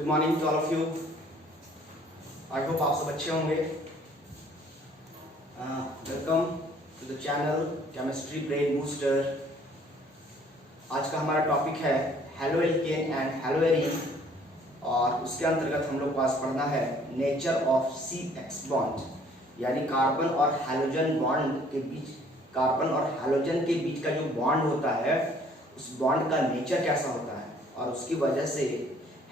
Good morning to all of you. I hope आप सब अच्छे होंगे। Welcome to the channel chemistry brain booster. आज का हमारा टॉपिक है हैलोएल्केन एंड हैलोएरीन और उसके अंतर्गत हम लोग को आज पढ़ना है नेचर ऑफ CX बॉन्ड, यानी कार्बन और हैलोजन बॉन्ड के बीच, कार्बन और हैलोजन के बीच का जो बॉन्ड होता है उस बॉन्ड का नेचर कैसा होता है और उसकी वजह से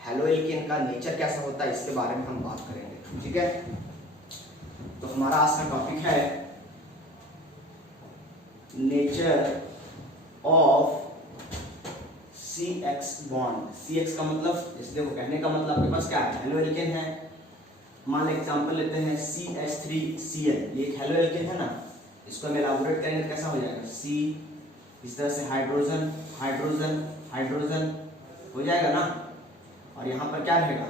हैलोएल्केन का नेचर कैसा होता है, इसके बारे में हम बात करेंगे। ठीक है, तो हमारा आज का टॉपिक है nature of CX bond. CX का मतलब, इसलिए वो कहने का मतलब आपके पास क्या है, हैलोएल्केन है। मान लो एग्जांपल लेते हैं CH3Cl, ये एक हैलोएल्केन है ना, इसको हम एलाबोरेट करेंगे कैसा हो जाएगा, C इस तरह से हाइड्रोजन हाइड्रोजन हाइड्रोजन हो जाएगा ना, और यहाँ पर क्या रहेगा,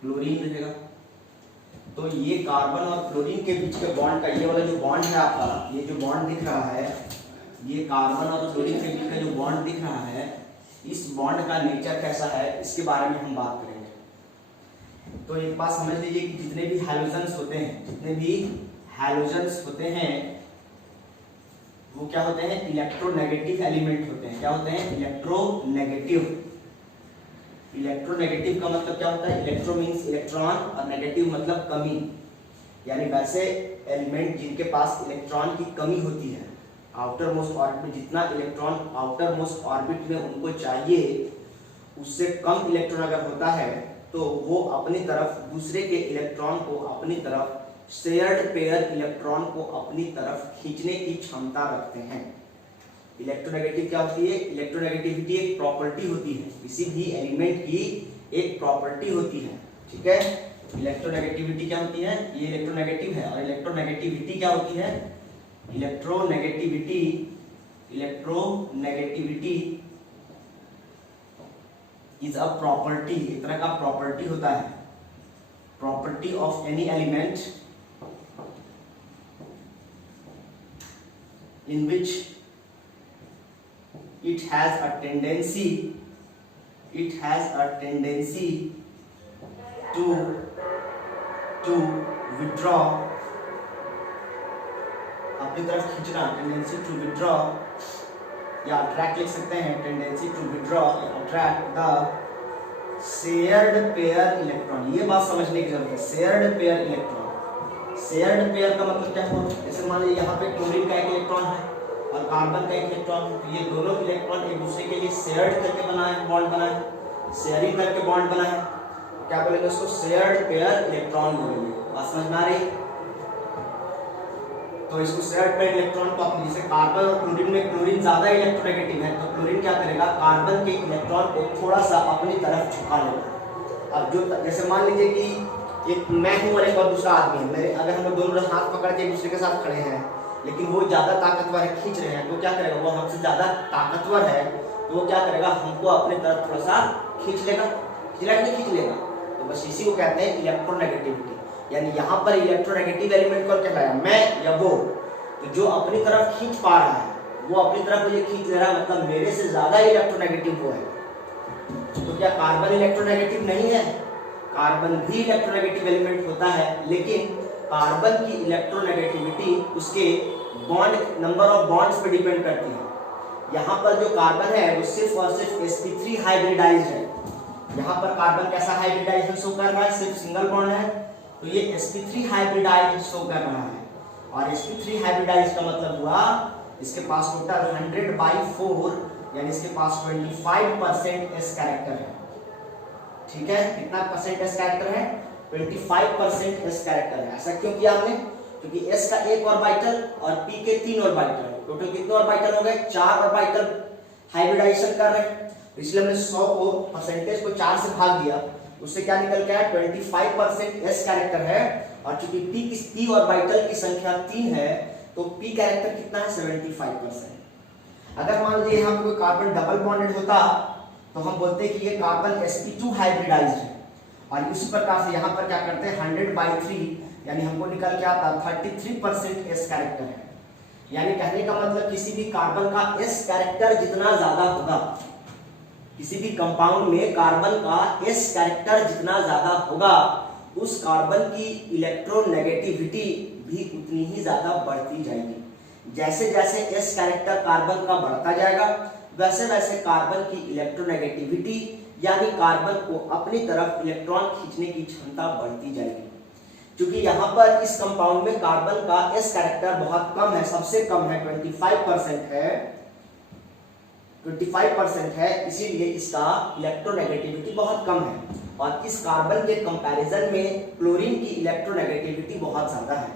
क्लोरीन रहेगा। तो ये कार्बन और क्लोरीन के बीच के बॉन्ड का ये वाला जो बॉन्ड है आपका, ये जो बॉन्ड दिख रहा है, ये कार्बन और क्लोरीन के बीच का जो बॉन्ड दिख रहा है, इस बॉन्ड का नेचर कैसा है इसके बारे में हम बात करेंगे। तो एक बात समझ लीजिए कि जितने भी हैलोजन्स होते हैं, जितने भी हैलोजन्स होते हैं वो क्या होते हैं, इलेक्ट्रोनेगेटिव एलिमेंट होते हैं। क्या होते हैं, इलेक्ट्रोनेगेटिव। इलेक्ट्रोनेगेटिव का मतलब क्या होता है, इलेक्ट्रो मींस इलेक्ट्रॉन और नेगेटिव मतलब कमी, यानी वैसे एलिमेंट जिनके पास इलेक्ट्रॉन की कमी होती है, आउटर मोस्ट ऑर्बिट में जितना इलेक्ट्रॉन आउटर मोस्ट ऑर्बिट में उनको चाहिए उससे कम इलेक्ट्रॉन अगर होता है तो वो अपनी तरफ दूसरे के इलेक्ट्रॉन को अपनी तरफ, शेयर्ड पेयर इलेक्ट्रॉन को अपनी तरफ खींचने की क्षमता रखते हैं। इलेक्ट्रोनेगेटिव क्या होती है, इलेक्ट्रोनेगेटिविटी एक प्रॉपर्टी होती है, किसी भी एलिमेंट की एक प्रॉपर्टी होती है। ठीक है, इलेक्ट्रोनेगेटिविटी क्या होती है, ये इलेक्ट्रोनेगेटिव है, और इलेक्ट्रोनेगेटिविटी क्या होती है, इलेक्ट्रोनेगेटिविटी इज अ प्रॉपर्टी, एक तरह का प्रॉपर्टी होता है, property of any element in which it has a tendency to withdraw, अपनी तरफ खींचना, टेंडेंसी टू विड्रॉ, या अट्रैक्ट लिख सकते हैं, टेंडेंसी टू विड्रॉ या attract the shared pair electron. ये बात समझने की जरूरत है, shared pair electron. Shared pair का मतलब क्या हुआ, जैसे मान लीजिए यहाँ पे क्लोरीन का एक इलेक्ट्रॉन है और कार्बन का एक इलेक्ट्रॉन है, तो ये दोनों इलेक्ट्रॉन एक दूसरे के लिए शेयर्ड करके बनाए, बॉन्ड बनाए, शेयरिंग करके बॉन्ड बनाए, क्या बोलेंगे उसको, शेयर्ड पेयर इलेक्ट्रॉन बोलेंगे। बात समझ में आ रही, तो इसको शेयर्ड पेयर इलेक्ट्रॉन को अपने, जैसे कार्बन और क्लोरीन में क्लोरीन ज्यादा इलेक्ट्रोनेगेटिव है तो क्लोरीन क्या करेगा, कार्बन के इलेक्ट्रॉन को थोड़ा सा अपनी तरफ झुका लेगा। अब जो जैसे मान लीजिए कि एक मैं हूं और एक और दूसरा आदमी है, मेरे अगर हम दोनों हाथ पकड़ के एक दूसरे के साथ खड़े हैं लेकिन वो ज्यादा ताकतवर है, खींच रहे हैं, तो क्या करेगा, वो हमसे ज्यादा ताकतवर है तो वो क्या करेगा, हमको अपने तरफ थोड़ा सा खींच लेगा, खींच लेगा। तो बस इसी को कहते हैं इलेक्ट्रोनेगेटिविटी, यानी यहाँ पर इलेक्ट्रोनेगेटिव एलिमेंट कौन कहलाया, मैं या वो। तो जो अपनी तरफ खींच पा रहा है वो अपनी तरफ मुझे खींच ले रहा है, मतलब मेरे से ज्यादा इलेक्ट्रोनेगेटिव वो है। तो क्या कार्बन इलेक्ट्रोनेगेटिव नहीं है, कार्बन भी इलेक्ट्रोनेगेटिव एलिमेंट होता है, लेकिन कार्बन की इलेक्ट्रोनेगेटिविटी उसके बॉन्ड, नंबर ऑफ बॉन्ड्स पे डिपेंड करती है। यहाँ पर जो कार्बन है वो सिर्फ और सिर्फ sp3 हाइब्रिडाइज्ड है। यहाँ पर कार्बन कैसा हाइब्रिडाइजेशन शो कर रहा है, सिर्फ सिंगल बॉन्ड है, तो ये sp3 हाइब्रिडाइज्ड शो कर रहा है। और sp3 हाइब्रिडाइज्ड का मतलब हुआ इसके पास टोटल 100/4, यानी इसके पास 25% s कैरेक्टर है। ठीक है, कितना परसेंट s कैरेक्टर है, 25% s कैरेक्टर है। ऐसा क्यों किया हमने, क्योंकि s का एक ऑर्बिटल और p के 3 ऑर्बिटल, टोटल कितने ऑर्बिटल हो गए, 4 ऑर्बिटल हाइब्रिडाइजेशन कर रहे हैं, इसलिए हमने 100 को परसेंटेज को 4 से भाग दिया, उससे क्या निकल के आया, 25% s कैरेक्टर है। और चूंकि p ऑर्बिटल की संख्या 3 है तो p कैरेक्टर कितना है, 75%। अगर मान लीजिए यहाँ पे कोई कार्बन डबल बॉन्डेड होता तो हम बोलते हैं कि ये कार्बन sp2 हाइब्रिडाइज्ड है, और इसी प्रकार से यहाँ पर क्या करते हैं, 100/3, यानी हमको निकल के आता 33% s कैरेक्टर है। यानी कहने का मतलब किसी भी कार्बन का s कैरेक्टर जितना ज्यादा होगा, किसी भी कंपाउंड में कार्बन का s कैरेक्टर जितना ज्यादा होगा उस कार्बन की इलेक्ट्रोनेगेटिविटी भी उतनी ही ज्यादा बढ़ती जाएगी। जैसे जैसे s कैरेक्टर कार्बन का बढ़ता जाएगा वैसे वैसे कार्बन की इलेक्ट्रोनेगेटिविटी यानी कार्बन को अपनी तरफ इलेक्ट्रॉन खींचने की क्षमता बढ़ती जाएगी। क्योंकि यहाँ पर इस कंपाउंड में कार्बन का s कैरेक्टर बहुत कम है, सबसे कम है 25% है, इसीलिए इसका इलेक्ट्रोनेगेटिविटी बहुत कम है। और इस कार्बन के कंपैरिजन में क्लोरीन की इलेक्ट्रोनेगेटिविटी बहुत ज्यादा है,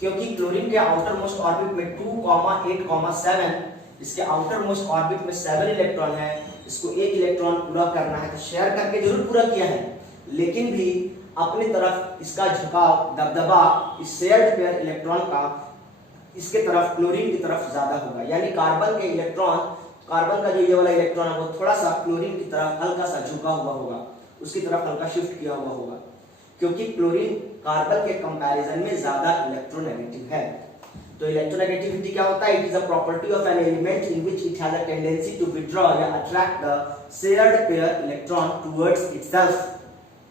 क्योंकि क्लोरीन के आउटर मोस्ट ऑर्बिट में 2,8,7 इसके आउटर मोस्ट ऑर्बिट में 7 इलेक्ट्रॉन है। इसको एक इलेक्ट्रॉन पूरा करना है तो शेयर करके जरूर पूरा किया है, लेकिन भी अपनी तरफ इसका झुकाव दबदबा इस शेयर्ड पेयर इलेक्ट्रॉन का इसके तरफ क्लोरीन की तरफ ज्यादा होगा। यानी कार्बन के इलेक्ट्रॉन, कार्बन का जो ये वाला इलेक्ट्रॉन है वो थोड़ा सा क्लोरीन की तरफ हल्का सा झुका हुआ होगा, उसकी तरफ हल्का शिफ्ट किया हुआ होगा, क्योंकि क्लोरीन कार्बन के कंपैरिजन में ज्यादा इलेक्ट्रोनेगेटिव है। तो इलेक्ट्रोनेगेटिविटी क्या होता है? It is a property of an element in which it has a tendency to withdraw या attract the shared pair electron towards itself.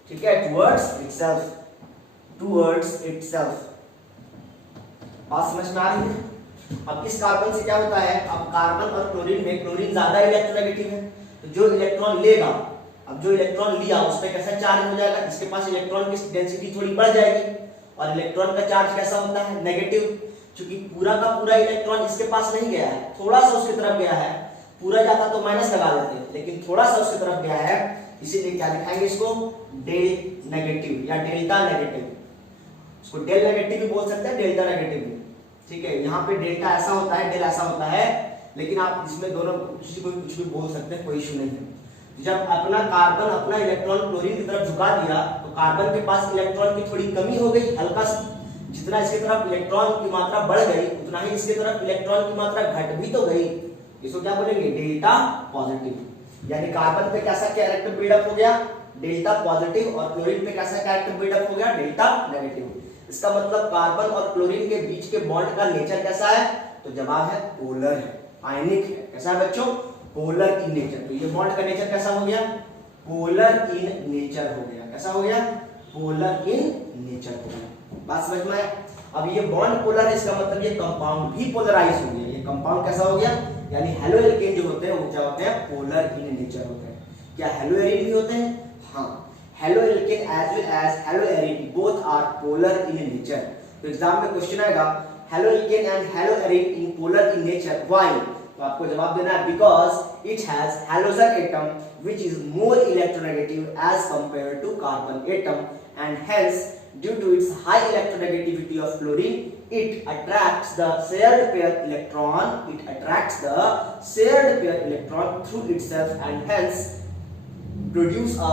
ठीक है, टुवर्ड्स इटसेल्फ। बात समझ में आ रही है? अब इस कार्बन से क्या होता है, अब कार्बन और क्लोरीन में क्लोरीन ज्यादा इलेक्ट्रोनेगेटिव है, तो जो इलेक्ट्रॉन लेगा, अब जो इलेक्ट्रॉन लिया उस पर कैसा चार्ज हो जाएगा, इसके पास इलेक्ट्रॉन की डेंसिटी थोड़ी बढ़ जाएगी। और इलेक्ट्रॉन का चार्ज कैसा होता है? नेगेटिव। क्योंकि पूरा का पूरा इलेक्ट्रॉन इसके पास नहीं गया है, थोड़ा सा उसकी तरफ गया है। पूरा जाता तो माइनस लगा देते, लेकिन थोड़ा सा उसकी तरफ गया है, इसीलिए क्या लिखाएंगे इसको? डेल नेगेटिव या डेल्टा नेगेटिव। इसको डेल नेगेटिव भी बोल सकते हैं, डेल्टा नेगेटिव भी। ठीक है, यहाँ पे डेल्टा ऐसा होता है, डेल ऐसा होता है, लेकिन आप इसमें दोनों किसी को कुछ भी बोल सकते हैं, कोई इशू नहीं है। जब अपना कार्बन अपना इलेक्ट्रॉन क्लोरीन की तरफ झुका दिया तो कार्बन के पास इलेक्ट्रॉन की थोड़ी कमी हो गई, हल्का सी। जितना इसकी तरफ इलेक्ट्रॉन की मात्रा बढ़ गई उतना ही इसकी तरफ इलेक्ट्रॉन की मात्रा घट भी तो गई। इसको क्या बोलेंगे? Delta positive. यानी कार्बन पे कैसा कैरेक्टर बिल्डअप हो गया? Delta positive. और क्लोरीन पे कैसा कैरेक्टर बिल्डअप हो गया? Delta negative. इसका मतलब कार्बन और क्लोरीन के बीच के बॉन्ड का नेचर कैसा है? तो जवाब है पोलर है, आयनिक है। कैसा है बच्चों? Polar in nature. तो ये बॉन्ड का नेचर कैसा हो गया? पोलर इन नेचर हो गया। कैसा हो गया? पोलर इन नेचर हो गया। बात समझ में आया? अब ये बॉन्ड पोलर है, इसका मतलब ये कंपाउंड भी पोलराइज हो गया। ये कंपाउंड कैसा हो गया? यानी हेलो एल्केन जो होते हैं वो क्या होते हैं? पोलर इन नेचर होते हैं। क्या हेलो एरिन भी होते हैं? हाँ, haloalkane as well as haloarene both are polar in nature. तो एग्जाम में क्वेश्चन आएगा haloalkane and haloarene in polar in nature, why? तो आपको जवाब देना है because it has halogen atom which is more electronegative as compared to carbon atom and hence due to its high electronegativity of chlorine it attracts the shared pair electron through itself and hence produce a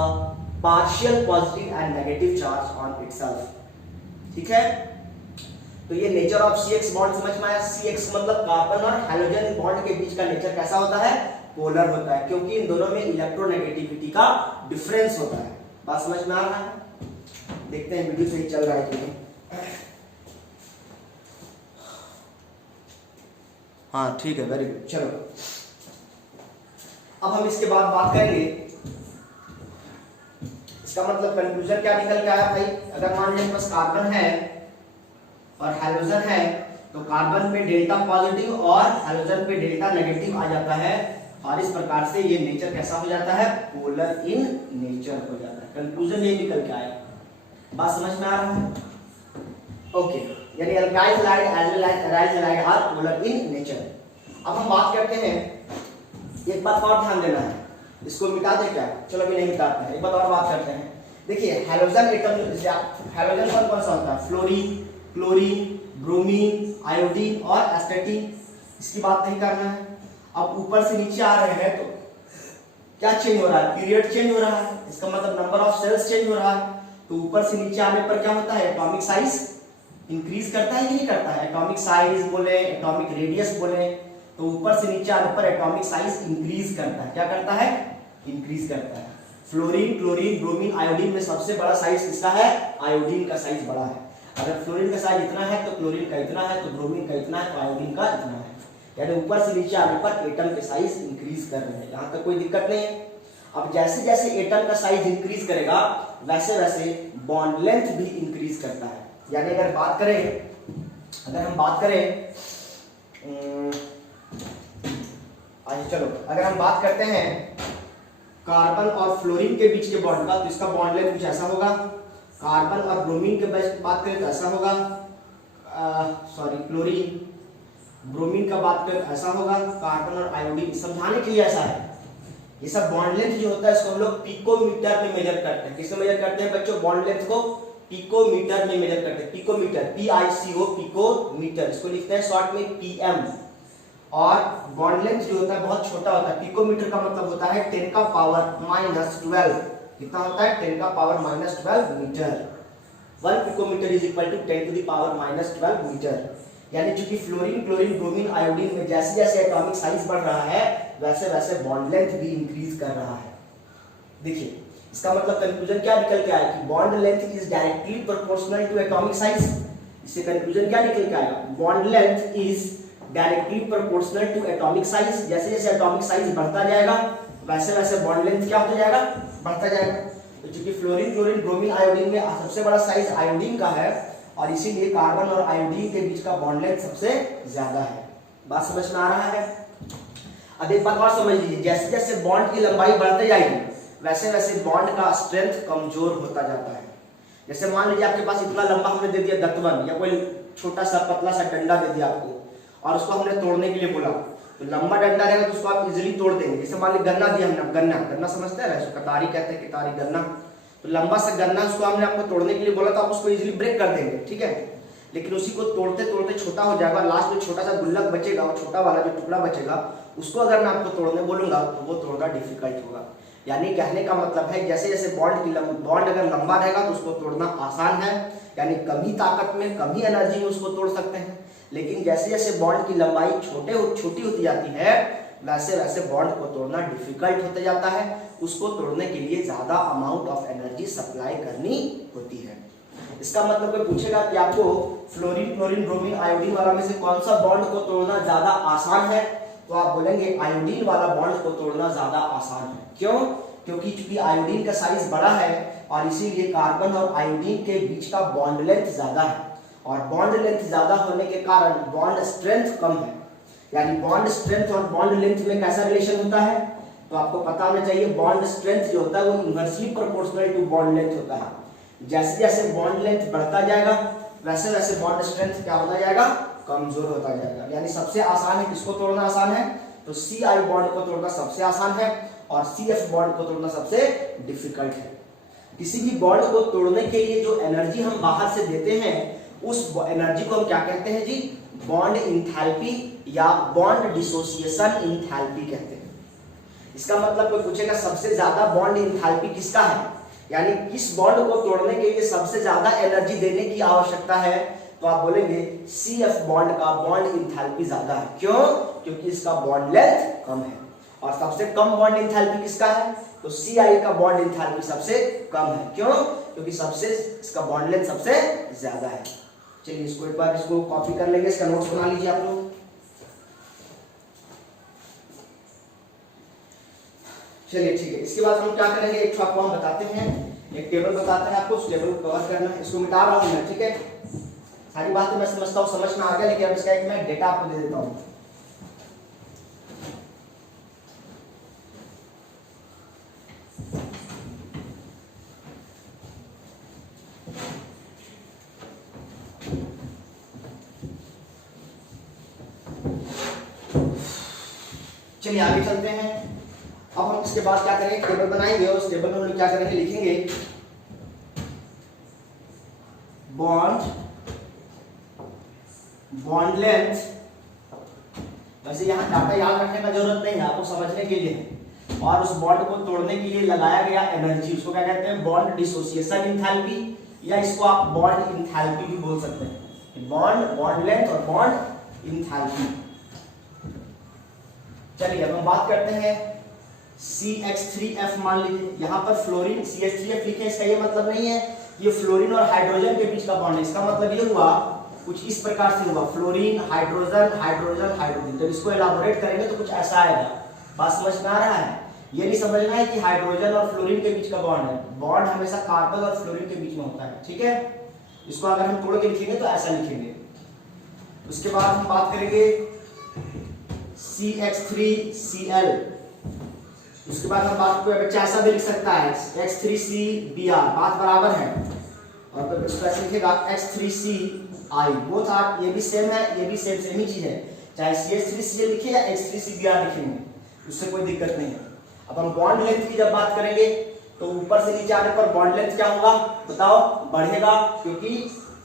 partial positive and negative charge on itself। ठीक है, तो ये nature of CX bond समझ में आया? CX मतलब carbon और hydrogen bond के बीच का नेचर कैसा होता है? पोलर होता है, क्योंकि इन दोनों में इलेक्ट्रोनेगेटिविटी का डिफरेंस होता है। बात समझ में आ रहा है? देखते हैं वीडियो सही चल रहा है कि नहीं। हाँ ठीक है, वेरी गुड। चलो अब हम इसके बाद बात करेंगे, इसका मतलब कंक्लूजन क्या निकल के आया भाई? अगर मान लीजिए बस कार्बन है और हाइड्रोजन है तो कार्बन पे डेल्टा पॉजिटिव और हाइड्रोजन पे डेल्टा नेगेटिव आ जाता है, और इस प्रकार से ये नेचर कैसा हो जाता है? पोलर इन नेचर हो जाता है। कंक्लूजन ये निकल के आया। बात समझ में आ रहा है? ओके, यानी alkyl halide as well as aryl halide are polar in nature. अब हम बात करते हैं, एक बात और ध्यान देना है, इसको मिटा दे क्या? चलो अभी नहीं मिटाते हैं, एक बात और बात करते हैं। देखिए हैलोजन एटम, हैलोजन कौन सा होता है? फ्लोरीन, क्लोरीन, ब्रोमीन, आयोडीन और एस्टेटिन। इसकी बात नहीं करना है। अब ऊपर से नीचे आ रहे हैं तो क्या चेंज हो रहा है? पीरियड चेंज हो रहा है, इसका मतलब नंबर ऑफ सेल्स चेंज हो रहा है। तो ऊपर से नीचे आने पर क्या होता है? एटॉमिक साइज इंक्रीज करता है कि नहीं करता है? एटॉमिक साइज बोले, एटॉमिक रेडियस बोले, तो ऊपर से नीचे आने पर एटॉमिक साइज इंक्रीज करता है। क्या करता है? इंक्रीज करता है। फ्लोरीन, क्लोरीन, ब्रोमीन, आयोडीन में सबसे बड़ा साइज किसका है? आयोडीन का साइज बड़ा है। अगर फ्लोरीन का साइज इतना है तो क्लोरीन का इतना है, तो ब्रोमीन का इतना है, तो आयोडीन का इतना है। यानी ऊपर से नीचे आने पर एटम के साइज इंक्रीज कर रहे हैं। यहाँ तक कोई दिक्कत नहीं है। अब जैसे जैसे एटम का साइज इंक्रीज करेगा वैसे वैसे बॉन्ड लेंथ भी इंक्रीज करता है। यानी अगर हम बात करें चलो अगर हम बात करते हैं कार्बन और फ्लोरीन के बीच के बॉन्ड का, तो इसका बॉन्ड लेंथ कुछ ऐसा होगा। कार्बन और ब्रोमीन के बीच बात करें तो ऐसा होगा, क्लोरीन ब्रोमीन का बात करें ऐसा होगा। कार्बन और आयोडीन, समझाने के लिए ऐसा है, ये सब बॉन्ड लेंथ जो होता है इसको हम लोग पिकोमीटर में मेजर करते हैं। किसमें मेजर करते हैं बच्चों? बॉन्ड लेंथ को पिकोमीटर में मेजर करते हैं। पिकोमीटर, PICO, पिकोमीटर, इसको लिखते हैं शॉर्ट में PM। और बॉन्ड लेंथ जो होता है बहुत छोटा होता है। पिकोमीटर का मतलब होता है 10 का पावर -12। कितना होता है? 10 का power -12 metre. 1 picometre is equal to 10 to the power -12 metre. यानी चूंकि फ्लोरीन, क्लोरीन, ब्रोमीन, आयोडीन में जैसे जैसे एटॉमिक साइज बढ़ रहा है वैसे वैसे बॉन्ड लेंथ भी इंक्रीज कर रहा है। देखिए इसका मतलब कंक्लूजन क्या निकल के आया कि bond length is directly proportional to atomic size. इससे कंक्लूजन क्या निकल के आएगा? Bond length is directly proportional to atomic size. जैसे जैसे एटॉमिक साइज बढ़ता जाएगा वैसे वैसे बॉन्ड लेंथ क्या होता जाएगा? बढ़ता जाएगा। तो चूंकि फ्लोरीन, क्लोरीन, ब्रोमीन, आयोडीन में सबसे बड़ा साइज आयोडीन का है और इसीलिए कार्बन और आयोडीन के बीच का बॉन्ड लेंथ सबसे ज्यादा है। बात समझ में आ रहा है? अब एक बात और समझ लीजिए, जैसे जैसे बॉन्ड की लंबाई बढ़ते जाएगी वैसे वैसे बॉन्ड का स्ट्रेंथ कमजोर होता जाता है। जैसे मान लीजिए आपके पास इतना लंबा हमने दे दिया दत्तवन या कोई छोटा सा पतला सा डंडा दे दिया आपको और उसको हमने तोड़ने के लिए बोला, तो लंबा डंडा रहेगा तो उसको आप इजीली तोड़ देंगे। जैसे मान लीजिए गन्ना दिया हमने, गन्ना समझते हैं ना, कतारी कहते हैं, कितारी गन्ना। तो लंबा सा गन्ना उसको हमने आपको तोड़ने के लिए बोला तो आप उसको इजीली ब्रेक कर देंगे, ठीक है। लेकिन उसी को तोड़ते तोड़ते छोटा हो जाएगा, लास्ट में छोटा सा गुल्लक बचेगा और छोटा वाला जो टुकड़ा बचेगा उसको अगर मैं आपको तोड़ने बोलूंगा तो वो तोड़ना डिफिकल्ट होगा। यानी कहने का मतलब है जैसे जैसे बॉन्ड अगर लंबा रहेगा तो उसको तोड़ना आसान है, यानी कम ही ताकत में कम ही एनर्जी में उसको तोड़ सकते हैं। लेकिन जैसे जैसे बॉन्ड की लंबाई छोटी होती जाती है वैसे वैसे बॉन्ड को तोड़ना डिफिकल्ट होता जाता है। उसको तोड़ने के लिए ज्यादा अमाउंट ऑफ एनर्जी सप्लाई करनी होती है। इसका मतलब कोई पूछेगा कि आपको फ्लोरीन, क्लोरीन, ब्रोमीन, आयोडीन वाला में से कौन सा बॉन्ड को तोड़ना ज्यादा आसान है, तो आप बोलेंगे आयोडीन वाला बॉन्ड को तोड़ना ज्यादा आसान है। क्यों? क्योंकि चूंकि आयोडीन का साइज बड़ा है और इसीलिए कार्बन और आयोडीन के बीच का बॉन्ड लेंथ ज्यादा है और बॉन्ड लेंथ ज्यादा होने के कारण बॉन्ड स्ट्रेंथ कम है। यानी बॉन्ड स्ट्रेंथ और बॉन्ड लेंथ में कैसा रिलेशन होता है तो आपको पता होना चाहिए। बॉन्ड स्ट्रेंथ जो होता है वो inversely proportional to bond length होता है। जैसे जैसे बॉन्ड लेंथ बढ़ता जाएगा वैसे वैसे बॉन्ड स्ट्रेंथ क्या होता जाएगा? कमजोर होता जाएगा। यानी सबसे आसान है, किसको तोड़ना आसान है? तो CI बॉन्ड को तोड़ना सबसे आसान है और CF बॉन्ड को तोड़ना सबसे डिफिकल्ट है। किसी भी बॉन्ड को तोड़ने के लिए जो एनर्जी हम बाहर से देते हैं उस एनर्जी को हम क्या कहते हैं जी? बॉन्ड इंथैल्पी या बॉन्ड डिसोसिएशन इंथैल्पी कहते हैं। इसका मतलब कोई पूछेगा सबसे ज्यादा बॉन्ड इंथैल्पी किसका है, यानी किस बॉन्ड को तोड़ने के लिए सबसे ज्यादा एनर्जी देने की आवश्यकता है, तो आप बोलेंगे CF बॉन्ड का बॉन्ड इंथैल्पी ज्यादा है। क्यों? क्योंकि इसका बॉन्ड लेंथ कम है। और सबसे कम बॉन्ड इंथैल्पी किसका है? तो CI का बॉन्ड इंथैल्पी सबसे कम है। क्यों? क्योंकि सबसे इसका बॉन्ड लेंथ सबसे ज्यादा है। चलिए इसको एक बार इसको कॉपी कर लेंगे, इसका नोट्स बना लीजिए आप लोग। चलिए ठीक है, इसके बाद हम क्या करेंगे, एक आपको हम बताते हैं, एक टेबल बताते हैं आपको, उस टेबल को कवर करना है। इसको मिटा रहा हूं मैं, ठीक है। सारी बातें मैं समझता हूँ, समझ में आ गया, लेकिन अब इसका एक मैं डेटा आपको दे देता हूँ। चलिए आगे चलते हैं। अब हम इसके बाद क्या करेंगे, टेबल बनाएंगे और उस टेबल में हम क्या करेंगे, लिखेंगे बॉन्ड लेंथ। वैसे यहाँ डाटा याद रखने का जरूरत नहीं है, आपको समझने के लिए। और उस बॉन्ड को तोड़ने के लिए लगाया गया एनर्जी, उसको क्या कहते हैं? बॉन्ड डिसोसिएशन इंथैल्पी, या इसको आप बॉन्ड इंथैल्पी भी बोल सकते हैं। बॉन्ड लेंथ और बॉन्ड इंथैल्पी। चलिए अब हम बात करते हैं CH3F। मान लीजिए यहाँ पर फ्लोरीन CH3F लिखे, इसका ये मतलब नहीं है ये फ्लोरीन और हाइड्रोजन के बीच का बॉन्ड है। इसका मतलब ये हुआ कुछ इस प्रकार से हुआ, फ्लोरीन हाइड्रोजन हाइड्रोजन हाइड्रोजन। तो इसको एलाबोरेट करेंगे तो कुछ ऐसा आएगा। बात समझ में आ रहा है? ये नहीं समझना है कि हाइड्रोजन और फ्लोरीन के बीच का बॉन्ड है, बॉन्ड हमेशा कार्बन और फ्लोरीन के बीच में होता है, ठीक है। इसको अगर हम तोड़ के लिखेंगे तो ऐसा लिखेंगे। उसके बाद हम बात करेंगे CH3Cl। उसके बाद हम बात कोई बच्चा ऐसा भी लिख सकता है H3CBr, बात बराबर है। और तो इसको ऐसे लिखेगा H3Ci, बोथ आर, ये भी सेम है, ये भी सेम ही चीज है, चाहे CH3Cl लिखे या H3CBr लिखेंगे, उससे कोई दिक्कत नहीं है। अब हम बॉन्ड लेंथ की जब बात करेंगे तो ऊपर से नीचे आने पर बॉन्ड लेंथ क्या होगा बताओ, बढ़ेगा, क्योंकि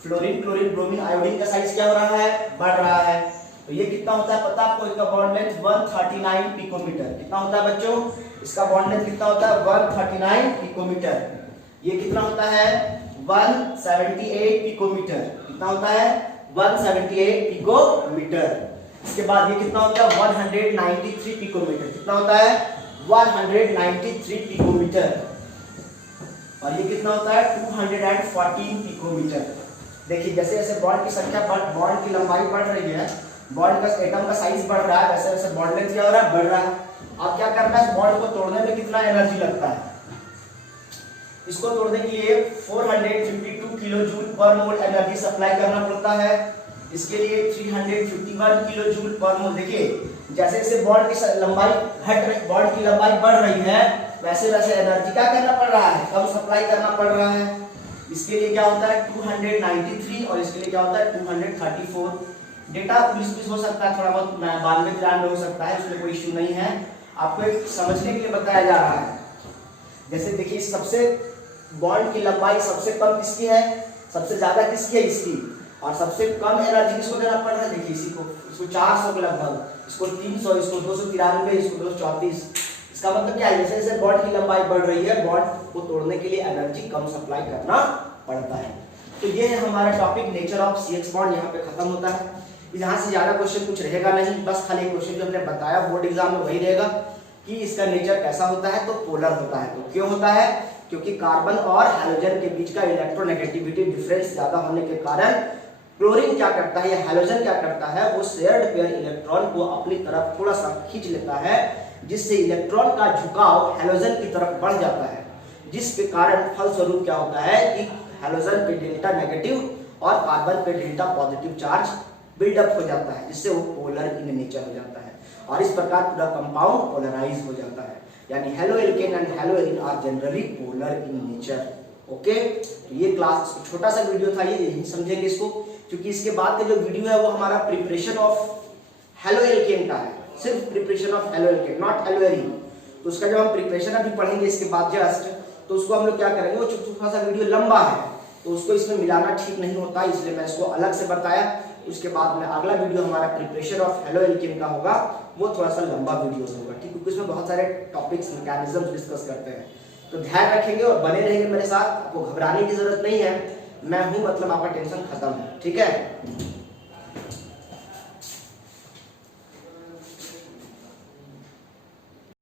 फ्लोरीन क्लोरीन ब्रोमीन आयोडीन का साइज क्या हो रहा है, बढ़ रहा है। तो ये कितना होता है पता आपको, इसका बॉन्ड लेंथ 139 पिकोमीटर। कितना होता है बच्चों, इसका बॉन्ड लेंथ कितना होता है 139 पिकोमीटर। ये कितना होता है 178 पिकोमीटर। कितना होता है 178 पिकोमीटर। इसके बाद ये कितना होता है 193 पिकोमीटर। कितना होता है 193 पिकोमीटर। और ये कितना होता है 214 पिकोमीटर। देखिए जैसे जैसे बॉन्ड की संख्या बॉन्ड की लंबाई बढ़ रही है, बॉन्ड का एटम का साइज बढ़ रहा है, वैसे वैसे बॉन्ड लेंथ क्या हो रहा है, बढ़ रहा है। अब क्या करना है, बॉन्ड को तोड़ने में कितना एनर्जी लगता है, इसको तोड़ने के लिए 452 किलो जूल पर मोल एनर्जी सप्लाई करना पड़ता है। इसके लिए 351 किलो जूल पर मोल। देखिए जैसे जैसे बॉन्ड की लंबाई घट रही, बॉन्ड की लंबाई बढ़ रही है, वैसे वैसे एनर्जी क्या करना पड़ रहा है, कम सप्लाई करना पड़ रहा है। इसके लिए क्या होता है 293 और इसके लिए क्या होता है 234। डेटा 20 हो सकता है, थोड़ा बहुत 92 हो सकता है, उसमें कोई इश्यू नहीं है, आपको एक समझने के लिए बताया जा रहा है। जैसे देखिए सबसे बॉन्ड की लंबाई सबसे कम किसकी है, सबसे ज्यादा किसकी है, इसकी। और सबसे कम एनर्जी किसको देना पड़ रहा है, देखिए इसी को, इसको 400 के लगभग, इसको 300, इसको 293, इसको 234। इसका मतलब क्या है, जैसे जैसे बॉन्ड की लंबाई बढ़ रही है, बॉन्ड को तोड़ने के लिए एनर्जी कम सप्लाई करना पड़ता है। तो ये है हमारा topic nature of CH bond, यहाँ पे खत्म होता है। यहाँ से ज्यादा क्वेश्चन कुछ रहेगा नहीं, बस खाली क्वेश्चन जो हमने बताया बोर्ड एग्जाम में वही रहेगा कि इसका नेचर कैसा होता है, तो पोलर होता है। तो क्यों होता है, क्योंकि कार्बन और हैलोजन के बीच का इलेक्ट्रोनेगेटिविटी डिफरेंस ज्यादा होने के कारण क्लोरीन क्या करता है या हैलोजन क्या करता है, वो शेयर्ड पेयर इलेक्ट्रॉन को अपनी तरफ थोड़ा सा खींच लेता है, जिससे इलेक्ट्रॉन का झुकाव हैलोजन की तरफ बढ़ जाता है, जिसके कारण फलस्वरूप क्या होता है कि हैलोजन पे डेल्टा नेगेटिव और कार्बन पे डेल्टा पॉजिटिव चार्ज बिल्डअप हो जाता है, जिससे वो पोलर इन नेचर हो जाता है। और इस प्रकार पूरा कंपाउंड पोलराइज हो जाता है, यानी haloalkane and haloarene are generally polar in nature. Okay, तो ये क्लास छोटा सा वीडियो था, ये यही समझेंगे इसको, क्योंकि इसके बाद का जो वीडियो है वो हमारा प्रिपरेशन ऑफ हेलोएल्केन का है, सिर्फ प्रिपरेशन ऑफ हेलोएल्केन, नॉट हेलोएरिन। तो उसका जब हम प्रिपरेशन अभी पढ़ेंगे इसके बाद जस्ट, तो उसको हम लोग क्या करेंगे, वो छोटा सा वीडियो लंबा है तो उसको इसमें मिलाना ठीक नहीं होता, इसलिए मैं इसको अलग से बताया। उसके बाद में अगला वीडियो हमारा प्रिपरेशन ऑफ हेलोएल्केन का होगा, वो थोड़ा सा लंबा वीडियो होगा, ठीक है, क्योंकि उसमें बहुत सारे टॉपिक्स मैकेनिज्म डिस्कस करते हैं। तो ध्यान रखेंगे और बने रहेंगे मेरे साथ, आपको घबराने की जरूरत नहीं है, मैं हूं, मतलब आपका टेंशन खत्म है, ठीक है।